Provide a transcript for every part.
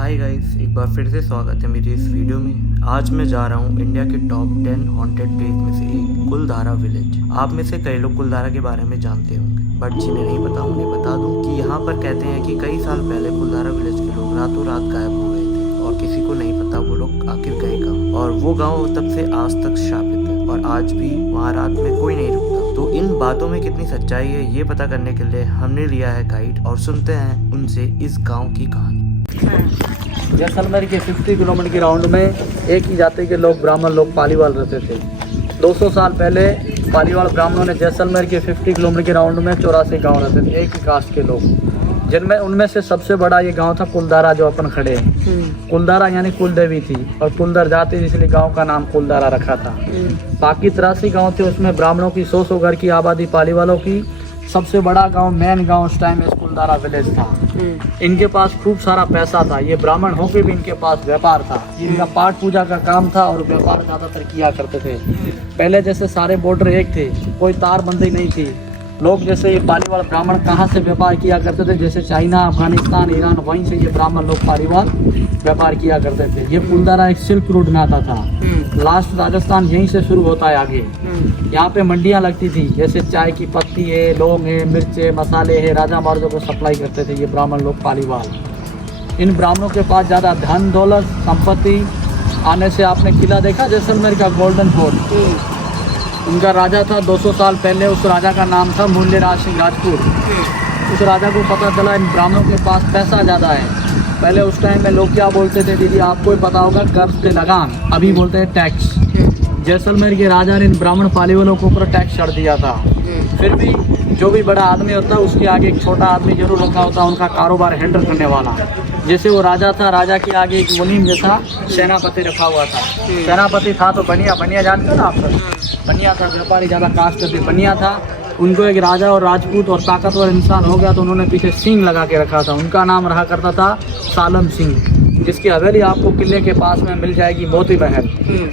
Hi guys, एक बार फिर से स्वागत है मेरी इस वीडियो में। आज मैं जा रहा हूँ इंडिया के टॉप 10 हॉन्टेड प्लेस में से एक कुलधारा विलेज। आप में से कई लोग कुलधारा के बारे में जानते होंगे, बट जिन्हें नहीं पता उन्हें बता दूं कि यहाँ पर कहते हैं कि कई साल पहले कुलधारा विलेज के लोग रातों रात गायब हो गए थे और किसी को नहीं पता वो लोग आखिर गए कहाँ। और वो गाँव तब से आज तक शापित है और आज भी वहाँ रात में कोई नहीं रुकता। तो इन बातों में कितनी सच्चाई है ये पता करने के लिए हमने लिया है गाइड और सुनते हैं उनसे इस गाँव की कहानी। जैसलमेर के 50 किलोमीटर के राउंड में एक ही जाति के लोग ब्राह्मण लोग पालीवाल रहते थे। 200 साल पहले पालीवाल ब्राह्मणों ने जैसलमेर के 50 किलोमीटर के राउंड में 84 गांव रहते थे, एक ही कास्ट के लोग, जिनमें उनमें से सबसे बड़ा ये गांव था कुलधारा, जो अपन खड़े हैं। कुलधारा यानी कुलदेवी थी और कुलधर जाति, इसलिए गांव का नाम कुलधारा रखा था। बाकी 83 गाँव थे, उसमें ब्राह्मणों की 100 घर की आबादी, पालीवालों की। सबसे बड़ा गांव, मेन गांव उस टाइम में कुलधारा विलेज था। इनके पास खूब सारा पैसा था, ये ब्राह्मण होके भी इनके पास व्यापार था। इनका पाठ पूजा का काम था और व्यापार ज़्यादातर किया करते थे। पहले जैसे सारे बॉर्डर एक थे, कोई तारबंदी नहीं थी। लोग जैसे ये पालीवाल ब्राह्मण कहाँ से व्यापार किया करते थे, जैसे चाइना, अफगानिस्तान, ईरान, वहीं से ये ब्राह्मण लोग पालीवाल व्यापार किया करते थे। ये कुलधारा एक सिल्क रूट में आता था। लास्ट राजस्थान यहीं से शुरू होता है आगे। यहाँ पे मंडियाँ लगती थी, जैसे चाय की पत्ती है, लौंग है, मिर्चे, मसाले है, राजा महाराजों को सप्लाई करते थे ये ब्राह्मण लोग पालीवाल। इन ब्राह्मणों के पास ज़्यादा धन दौलत संपत्ति आने से आपने किला देखा जैसलमेर का गोल्डन फोर्ट, उनका राजा था 200 साल पहले। उस राजा का नाम था मूल्यराज सिंह राजपूत। उस राजा को पता चला इन ब्राह्मणों के पास पैसा ज़्यादा है। पहले उस टाइम में लोग क्या बोलते थे दीदी, आपको ही पता होगा, कर्ज पे लगान, अभी बोलते हैं टैक्स। जैसलमेर के राजा ने इन ब्राह्मण पालीवालों के ऊपर टैक्स चढ़ दिया था। फिर भी जो भी बड़ा आदमी होता है उसके आगे एक छोटा आदमी जरूर रखा होता है, उनका कारोबार हैंडल करने वाला। जैसे वो राजा था, राजा के आगे एक मुनीम जैसा सेनापति रखा हुआ था। सेनापति था तो बनिया जानते हो ना आप सब, बनिया था, व्यापारी ज़्यादा कास्ट थे, बनिया था। उनको एक राजा और राजपूत और ताकतवर इंसान हो गया तो उन्होंने पीछे सिंह लगा के रखा था। उनका नाम रहा करता था सालम सिंह, जिसकी हवेली आपको किले के पास में मिल जाएगी, मोती महल।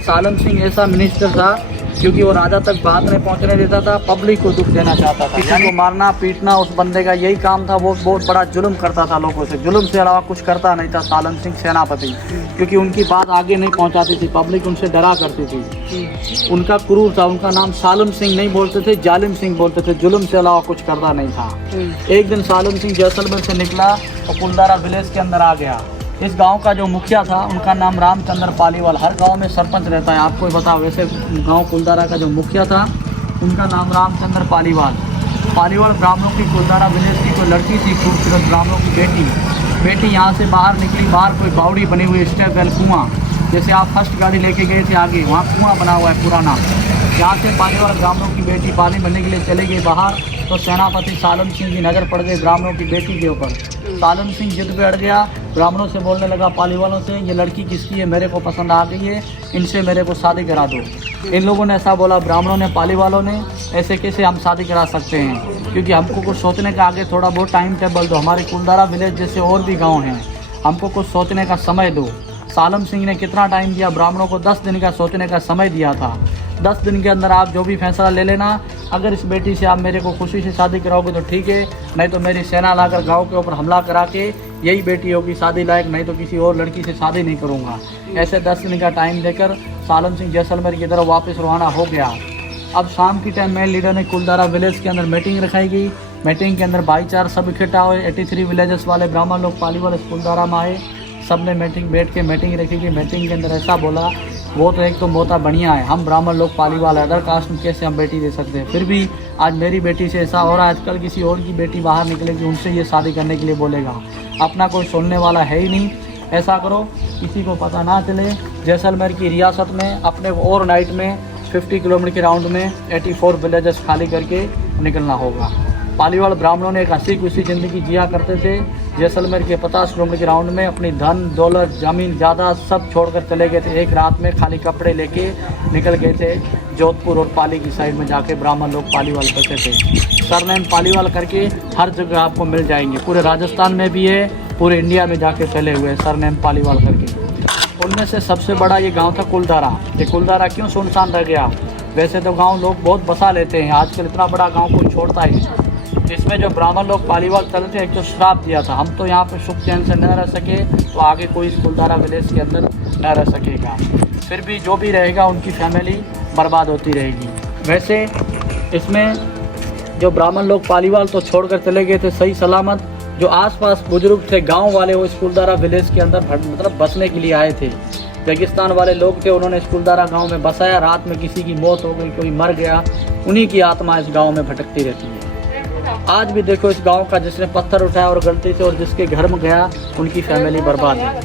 सालम सिंह ऐसा मिनिस्टर था क्योंकि वो राजा तक बात नहीं पहुंचने देता था, पब्लिक को दुख देना चाहता था, किसी को मारना पीटना उस बंदे का यही काम था। वो बहुत बड़ा जुल्म करता था लोगों से, जुल्म से अलावा कुछ करता नहीं था सालम सिंह सेनापति, क्योंकि उनकी बात आगे नहीं पहुंचाती थी, पब्लिक उनसे डरा करती थी। उनका क्रूर था, उनका नाम सालम सिंह नहीं बोलते थे, जालिम सिंह बोलते थे, जुल्म से अलावा कुछ करता नहीं था। एक दिन सालम सिंह जैसलमेर से निकला और कुलधारा विलेज के अंदर आ गया। इस गांव का जो मुखिया था उनका नाम रामचंद्र पालीवाल। हर गांव में सरपंच रहता है, आपको पता। वैसे गांव कुलधारा का जो मुखिया था उनका नाम रामचंद्र पालीवाल। पालीवाल ब्राह्मणों की कुलधारा विलेज की कोई लड़की थी, खूबसूरत ब्राह्मणों की बेटी यहाँ से बाहर निकली। बाहर कोई बावड़ी बनी हुई, स्टेप वेल कुआँ, जैसे आप फर्स्ट गाड़ी लेके गए थे आगे, वहाँ कुआँ बना हुआ है पुराना। यहाँ से पालीवाल ब्राह्मणों की बेटी पानी भरने के लिए चले गई बाहर, तो सेनापति सालम सिंह की नज़र पड़ गई ब्राह्मणों की बेटी के ऊपर। सालम सिंह जिद पे अड़ गया, ब्राह्मणों से बोलने लगा पालीवालों से, ये लड़की किसकी है, मेरे को पसंद आ गई है, इनसे मेरे को शादी करा दो। इन लोगों ने ऐसा बोला, ब्राह्मणों ने, पालीवालों ने, ऐसे कैसे हम शादी करा सकते हैं, क्योंकि हमको कुछ सोचने का आगे थोड़ा बहुत टाइम टेबल दो, हमारे कुलधारा विलेज जैसे और भी गाँव हैं, हमको कुछ सोचने का समय दो। सालम सिंह ने कितना टाइम दिया ब्राह्मणों को? 10 दिन का सोचने का समय दिया था। 10 दिन के अंदर आप जो भी फैसला ले लेना, अगर इस बेटी से आप मेरे को खुशी से शादी कराओगे तो ठीक है, नहीं तो मेरी सेना लाकर गांव के ऊपर हमला करा के यही बेटी होगी शादी लायक, नहीं तो किसी और लड़की से शादी नहीं करूंगा। ऐसे 10 दिन का टाइम देकर सालम सिंह जैसलमेर की तरफ वापस रवाना हो गया। अब शाम की टाइम मेन लीडर ने कुलधारा विलेज के अंदर मीटिंग रखाई गई। मीटिंग के अंदर भाईचारा सब इकट्ठा हुए। 83 विलेजेस वाले ब्राह्मण लोग पालीवाल कुलधारा में आए। सब ने बैठ के मीटिंग रखी गई। मीटिंग के अंदर ऐसा बोला, वो तो एक तो मोता बढ़िया है, हम ब्राह्मण लोग पालीवाल अदर कास्ट में कैसे हम बेटी दे सकते हैं, फिर भी आज मेरी बेटी से ऐसा हो रहा है, आजकल किसी और की बेटी बाहर निकलेगी, उनसे ये शादी करने के लिए बोलेगा, अपना कोई सुनने वाला है ही नहीं। ऐसा करो किसी को पता ना चले। जैसलमेर की रियासत में अपने ओवर नाइट में 50 किलोमीटर के राउंड में 84 विलेजेस खाली करके निकलना होगा। पालीवाल ब्राह्मणों ने एक हंसी खुशी ज़िंदगी जिया करते थे। जैसलमेर के 50 किलोमीटर के राउंड में अपनी धन दौलत ज़मीन ज़्यादा सब छोड़कर चले गए थे। एक रात में खाली कपड़े लेके निकल गए थे जोधपुर और पाली की साइड में जाके ब्राह्मण लोग पालीवाल करते थे। सरनेम पालीवाल करके हर जगह आपको मिल जाएंगे, पूरे राजस्थान में भी है, पूरे इंडिया में जाके फैले हुए हैं सरनेम पालीवाल करके। उनमें से सबसे बड़ा ये गाँव था कुलधारा। ये कुलधारा क्यों सुनसान रह गया? वैसे तो गाँव लोग बहुत बसा लेते हैं, आजकल इतना बड़ा गाँव कोई छोड़ता ही नहीं। इसमें जो ब्राह्मण लोग पालीवाल चले थे, एक तो श्राप दिया था, हम तो यहाँ पे सुख चैन से न रह सके तो आगे कोई इस कुलधारा विलेज के अंदर न रह सकेगा। फिर भी जो भी रहेगा उनकी फैमिली बर्बाद होती रहेगी। वैसे इसमें जो ब्राह्मण लोग पालीवाल तो छोड़कर चले गए थे सही सलामत, जो आसपास बुजुर्ग थे गांव वाले, वो इस कुलधारा विलेज के अंदर मतलब बसने के लिए आए थे। रेगिस्तान वाले लोग थे, उन्होंने इस कुलधारा गाँव में बसाया। रात में किसी की मौत हो गई, कोई मर गया, उन्हीं की आत्मा इस गाँव में भटकती रहती है। आज भी देखो इस गांव का जिसने पत्थर उठाया और गलती से और जिसके घर में गया, उनकी फैमिली बर्बाद है।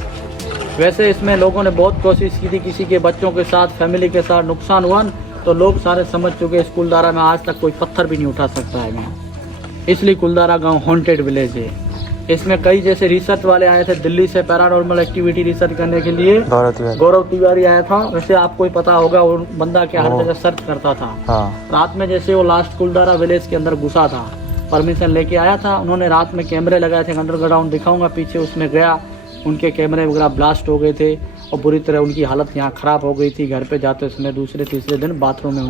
वैसे इसमें लोगों ने बहुत कोशिश की थी, किसी के बच्चों के साथ, फैमिली के साथ नुकसान हुआ तो लोग सारे समझ चुके इस कुलधारा में आज तक कोई पत्थर भी नहीं उठा सकता है गाँव। इसलिए कुलधारा गाँव हॉन्टेड विलेज है। इसमें कई जैसे रिसर्च वाले आए थे दिल्ली से पैरानॉर्मल एक्टिविटी रिसर्च करने के लिए, गौरव तिवारी आया था। वैसे आपको ही पता होगा, वो बंदा क्या हर जगह सर्च करता था। रात में जैसे वो लास्ट कुलधारा विलेज के अंदर घुसा था, परमिशन लेके आया था, उन्होंने रात में कैमरे लगाए थे, अंडरग्राउंड दिखाऊंगा पीछे, उसमें गया, उनके कैमरे वगैरह ब्लास्ट हो गए थे और बुरी तरह उनकी हालत यहाँ ख़राब हो गई थी। घर पे जाते समय दूसरे तीसरे दिन बाथरूम में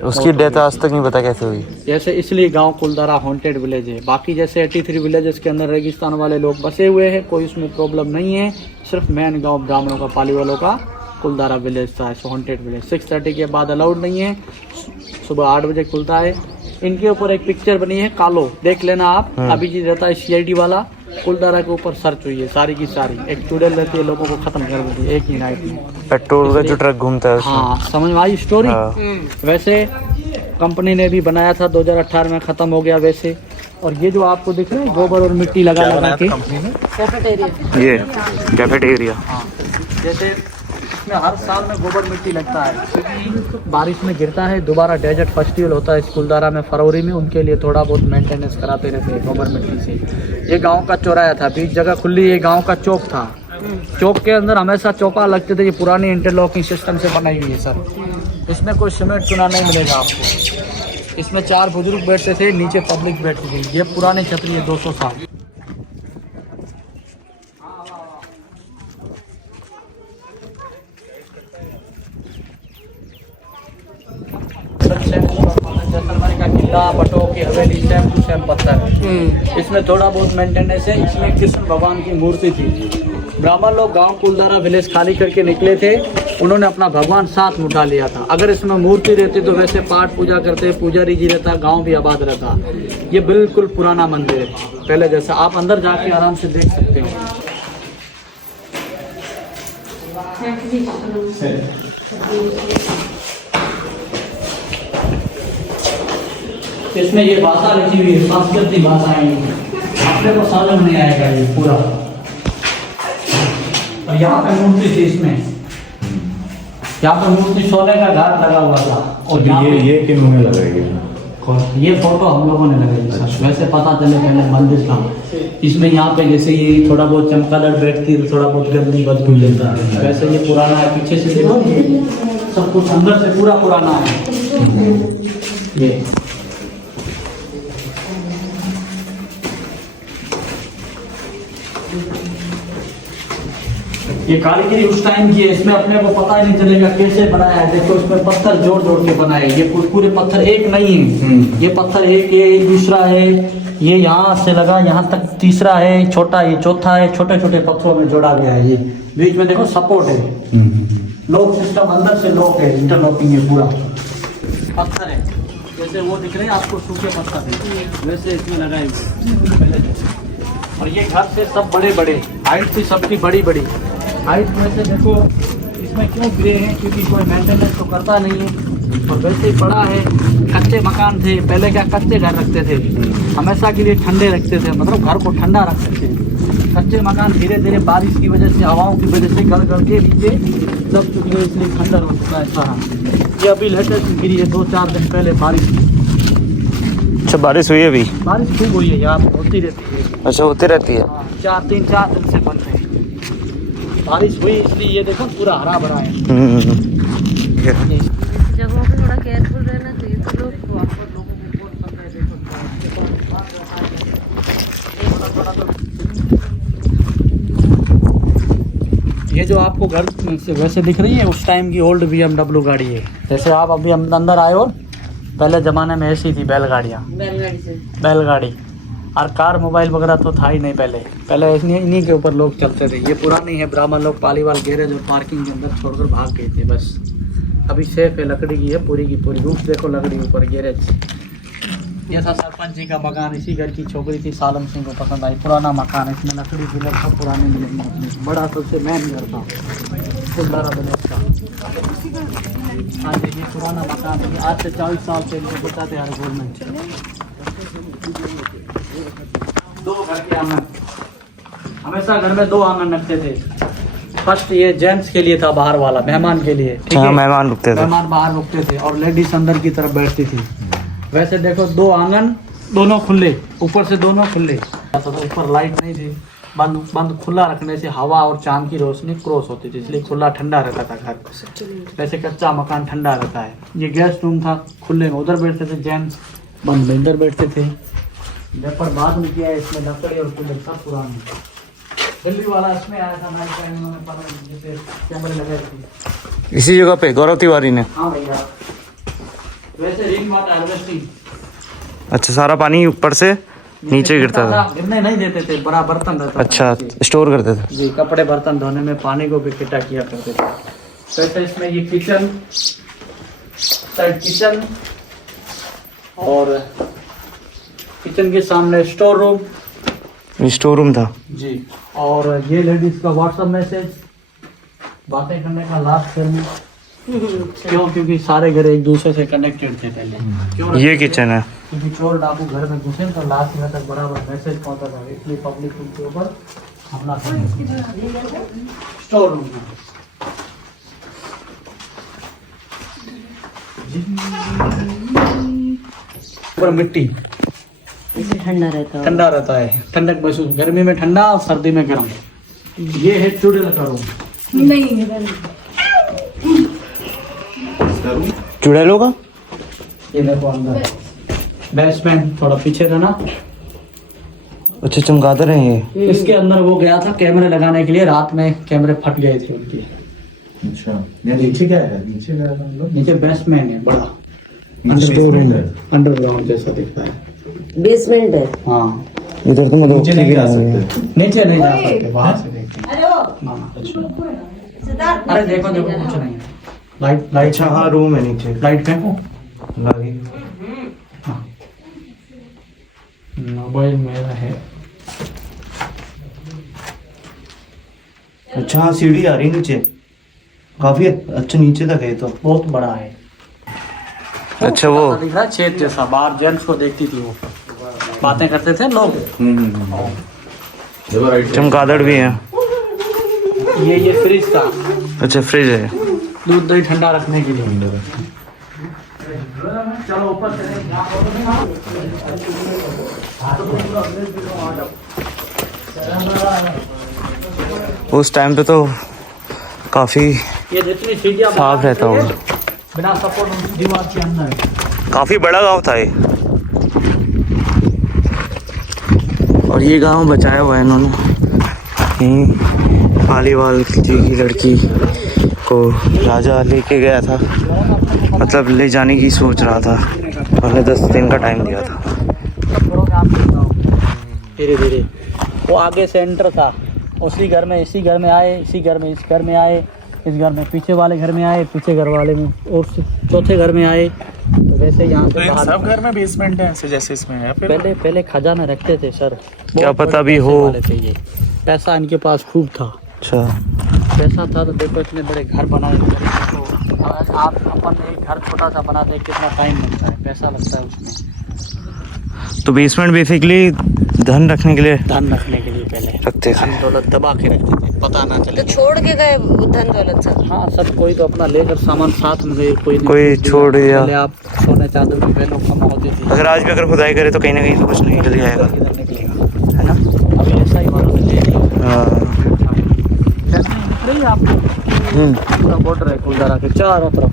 उसकी डेथ आज तक नहीं पता कैसे हुई। जैसे इसलिए गांव कुलधारा हॉन्टेड विलेज है। बाकी जैसे 83 विलेजेस के अंदर रेगिस्तान वाले लोग बसे हुए हैं, कोई उसमें प्रॉब्लम नहीं है। सिर्फ मेन गाँव ब्राह्मणों का, पालीवालों का कुलधारा विलेज था हॉन्टेड विलेज। 6:30 के बाद अलाउड नहीं है, सुबह 8 बजे खुलता है। इनके ऊपर एक पिक्चर बनी है, कालो, देख लेना आप। अभी जी रहता है CID वाला, कुलधारा के ऊपर सर्च हुई है सारी की सारी। एक चुड़ैल रहती है, लोगों को खत्म कर देती है एक ही नाइट में। पेट्रोल का जो ट्रक घूमता है, हाँ, समझ में आई स्टोरी। वैसे कंपनी ने भी बनाया था, 2018 में खत्म हो गया वैसे। और ये जो आपको दिख रहा है गोबर और मिट्टी लगा के ये कैफेटेरिया, हाँ, जैसे इसमें हर साल में गोबर मिट्टी लगता है, क्योंकि बारिश में गिरता है। दोबारा डेजर्ट फेस्टिवल होता है इस कुलधारा में फरवरी में, उनके लिए थोड़ा बहुत मेंटेनेंस कराते रहते हैं गोबर मिट्टी से। ये गांव का चौराया था, बीच जगह खुली, ये गांव का चौक था। चौक के अंदर हमेशा चौपा लगते थे, ये पुरानी इंटरलॉकिंग सिस्टम से बनाई हुई है सर। इसमें कोई सीमेंट चुना नहीं मिलेगा आपको। इसमें 4 बुजुर्ग बैठते थे, नीचे पब्लिक बैठती थी। ये पुरानी छतरी है, 200 साल। जैसलमेर का किला, बटों की हवेली, सेम टू सेम पत्थर। इसमें थोड़ा बहुत मेंटेनेंस है। इसमें कृष्ण भगवान की मूर्ति थी। ब्राह्मण लोग गांव कुलधारा विलेज खाली करके निकले थे, उन्होंने अपना भगवान साथ में उठा लिया था। अगर इसमें मूर्ति रहती तो वैसे पाठ पूजा करते, पुजारी जी रहता, गांव भी आबाद रहता। ये बिल्कुल पुराना मंदिर है, पहले जैसा। आप अंदर जाके आराम से देख सकते हो। इसमें ये भाषा लिखी हुई है, संस्कृत भाषाएं, अपने को समझ नहीं आएगा ये पूरा। और यहाँ पे मूर्ति थी, इसमें यहाँ पे मूर्ति सोने का घाट लगा हुआ था। और ये किन्होंने लगाई? ये फोटो हम लोगों ने लगाई। वैसे पता चले पहले मंदिर था। इसमें यहाँ पे जैसे ये थोड़ा बहुत चमगादड़ बैठती है, थोड़ा बहुत गंदी बदबू लेता है। वैसे ये पुराना है, पीछे से देखो सब कुछ अंदर से पूरा पुराना है। ये कारीगरी उस टाइम की है, इसमें अपने को पता ही नहीं चलेगा कैसे बनाया है। देखो इसमें पत्थर जोड़ जोड़ के बनाए, ये पूरे पत्थर एक नहीं है। ये पत्थर एक है, दूसरा है, ये यहाँ से लगा यहाँ तक, तीसरा है, छोटा ये चौथा है, छोटे छोटे पत्थरों में जोड़ा गया है। ये बीच में देखो सपोर्ट है, लॉक सिस्टम, अंदर से लॉक है, इंटरलॉकिंग है, पूरा पत्थर है। जैसे वो दिख रहे हैं आपको सूखे पत्थर है, वैसे इसमें लगाए। और ये घर से सब बड़े बड़े, हाइट थी सबकी बड़ी बड़ी हाइट। वैसे देखो इसमें क्यों गिरे हैं, क्योंकि कोई मेंटेनेंस तो करता नहीं है और वैसे ही पड़ा है। कच्चे मकान थे पहले, क्या कच्चे घर रखते थे, हमेशा के लिए ठंडे रखते थे, मतलब घर को ठंडा रखते थे। कच्चे मकान धीरे धीरे बारिश की वजह से, हवाओं की वजह से गल गल के नीचे दब चुके हैं, इसलिए खंडर हो चुका है सारा। ये अभी लेटेस्ट गिरी है 2-4 दिन पहले बारिश। अच्छा, बारिश हुई है अभी? बारिश खूब हुई है, यहाँ होती रहती है। अच्छा, होती रहती है। 3-4 दिन से बंद है, बारिश हुई इसलिए ये देखो पूरा हरा भरा है। जगहों पे थोड़ा केयरफुल रहना चाहिए। तो लोग ये जो आपको घर से वैसे दिख रही है, उस टाइम की ओल्ड BMW गाड़ी है। जैसे आप अभी अंदर आए हो, पहले ज़माने में ऐसी थी बैलगाड़ियाँ, बैलगाड़ी से बैलगाड़ी। और कार मोबाइल वगैरह तो था ही नहीं पहले इन्हीं के ऊपर लोग चलते थे। ये पुरानी है, ब्राह्मण लोग पालीवाल गैरेज और पार्किंग के अंदर छोड़कर भाग गए थे बस। अभी सेफ है, लकड़ी की है पूरी की पूरी। रूफ देखो लकड़ी ऊपर गैरेज। ये था सरपंच जी का मकान। इसी घर की छोकरी थी, सालम सिंह को पसंद आई। पुराना मकान है, इसमें लकड़ी पिलर सब पुराने मिलेंगे अपने। बड़ा सबसे मेन घर था कुलधारा विलेज का। हाँ जी, ये पुराना मकान है। आज से 40 साल से इनको बताते हैं गवर्नमेंट। दो घर के आंगन, हमेशा घर में 2 आंगन रखते थे। फर्स्ट ये जेंट्स के लिए था, बाहर वाला मेहमान के लिए, ठीक है। मेहमान रुकते थे, मेहमान बाहर रुकते थे और लेडीज अंदर की तरफ बैठती थी। वैसे देखो 2 आंगन, दोनों खुले, ऊपर से दोनों खुले। तो ऊपर लाइट नहीं थी, बंद खुला रखने से हवा और चांद की रोशनी क्रॉस होती थी, इसलिए खुला ठंडा रहता था घर। वैसे कच्चा मकान ठंडा रहता है। ये गेस्ट रूम था, खुले में उधर बैठते थे जेंट्स, बंद में इधर बैठते थे। पर बाद में किया है इसमें लकड़ी और कूलर सब पुराने। दिल्ली वाला इसमें आया था, नाइट टाइम उन्होंने जैसे कैमरे लगाए थे इसी जगह पे गौरव तिवारी ने। हाँ भैया, वैसे रेन वाटर हार्वेस्टिंग। अच्छा, सारा पानी ऊपर से नीचे गिरता था। गिरने नहीं देते थे, बड़ा बर्तन रहता था। अच्छा, स्टोर करते थे जी, कपड़े बर्तन धोने में पानी को भी इकट्ठा किया करते थे। वैसे इसमें ये किचन, साइड किचन, और किचन के सामने स्टोर रूम, स्टोर रूम था जी। और ये लेडीज का व्हाट्सएप मैसेज, बातें करने का लास्ट करने। क्यों? क्योंकि सारे घर एक दूसरे से कनेक्टेड थे पहले। क्यों? ये किचन है। क्योंकि चोर डाकू घर में घुसे तो लास्ट में तक बराबर मैसेज पहुंचा था, इसलिए पब्लिक उनके ऊपर हमला कर। स्टोर रूम में ऊपर मिट्टी, ठंडा रहता है। ठंडा रहता है, ठंडक महसूस, गर्मी में ठंडा और सर्दी में गर्म। ये है चुड़ैल का रूम। नहीं चुड़ैलों का। ये देखो अंदर बेसमेंट, थोड़ा पीछे था ना। अच्छा, चमगादड़ है ये। इसके अंदर वो गया था कैमरे लगाने के लिए, रात में कैमरे फट गए थे उनके। अच्छा, नीचे क्या है? नीचे बेसमेंट है बड़ा, अंडरग्राउंड जैसा दिखता है। बेसमेंट है। हाँ, इधर तो मतलब नीचे नहीं जा सकते। नीचे नहीं जा सकते, बाहर से देखते हैं। अरे देखो देखो, कुछ नहीं है। लाइट लाइट, अच्छा, हाँ रूम है नीचे। लाइट फेंको। लगी। हाँ, मोबाइल मेरा है। अच्छा, हाँ सीढ़ी आ रही नीचे, काफी अच्छा नीचे तक है तो। बहुत बड़ा है। अच्छा, वो दिख रहा है छेद जैसा, बाहर जेंट्स को देखती थी वो, बातें करते थे लोग। चमगादड़ भी है। ये फ्रिज था, अच्छा, फ्रिज है। दूध दही ठंडा रखने के लिए। चलो ऊपर उस टाइम पे तो काफी ये जितनी सीढ़ियाँ साफ रहता होगा। बिना सपोर्ट दीवार के अंदर। काफी बड़ा गांव था ये। और ये गांव बचाया हुआ है इन्होंने। यहीं पालीवाल जी की लड़की को राजा लेके गया था, मतलब ले जाने की सोच रहा था। उन्होंने 10 दिन का टाइम दिया था। धीरे धीरे वो आगे से एंटर था, उसी घर में, इसी घर में आए, इसी घर में, इस घर में आए, इस घर में, पीछे वाले घर में आए, पीछे घर वाले में, और चौथे घर में आए। तो वैसे यहाँ से बाहर सब घर में बेसमेंट है ऐसे जैसे इसमें है। पहले खजाना रखते थे सर, क्या पता भी हो। ये पैसा इनके पास खूब था। अच्छा, पैसा था तो देखो इतने बड़े घर बनाए। तो आप अपन एक घर छोटा सा बनाते हैं, कितना टाइम लगता है, पैसा लगता है उसमें। तो बेसमेंट बेसिकली धन रखने के लिए, धन रखने के लिए पहले रखते थे। धन दौलत दबा के रखते थे, पता ना चले। तो छोड़ के गए धन दौलत सब। हाँ, सब कोई तो अपना लेकर सामान साथ में गए, कोई छोड़ दिया। पहले आप सोने चांदी की वैल्यू कम होती थी। अगर आज भी अगर खुदाई करे तो कहीं ना कहीं तो कुछ निकल ही आएगा, किधर निकलेगा, है ना। अभी ऐसा ही वालों ने ले लिया। हाँ। दिख रही है आपको, पूरा बॉर्डर है कुलधारा के चारों तरफ।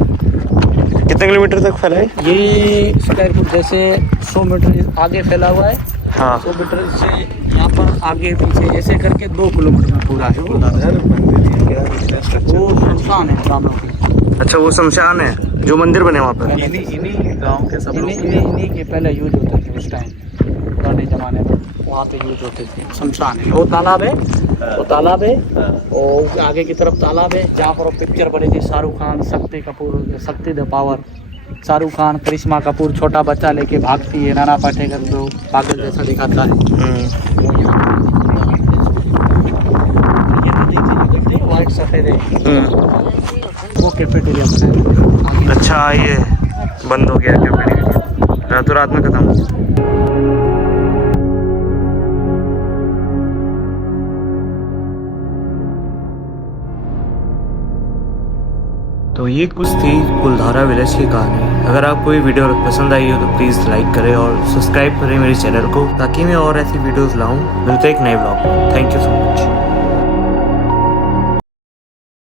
कितने किलोमीटर तक फैला है ये स्क्वायर फुट जैसे 100 मीटर आगे फैला हुआ है। हाँ। 100 मीटर से यहाँ पर आगे पीछे ऐसे करके 2 किलोमीटर में पूरा है। वो शमशान है ब्राह्मणों की। अच्छा, वो शमशान है। जो मंदिर बने वहाँ पर। इन्हीं गांव के सब लोग इन्हीं के पहले यूज होते थे उस टाइम, पुराने जमाने में वहाँ पे यूज होते थे। शमशान है, वो तालाब है, वो तालाब है और आगे की तरफ तालाब है जहाँ पर वो पिक्चर बनी थी शाहरुख खान, शक्ति कपूर, शक्ति द पावर, शाहरुख खान, करिश्मा कपूर छोटा बच्चा लेके भागती है, नाना पाटेकर जो पागल जैसा दिखाता है। व्हाइट सफेद है, वो कैफेटेरिया बना है। अच्छा ये बंद हो गया कैफेटेरिया, रातों रात में खत्म हो गया। तो ये कुछ थी कुलधारा विलेज की कहानी। अगर आपको ये वीडियो पसंद आई हो तो प्लीज़ लाइक करें और सब्सक्राइब करें मेरे चैनल को, ताकि मैं और ऐसी वीडियोस लाऊं। मिलते हैं एक नए ब्लॉग में। Thank you so much.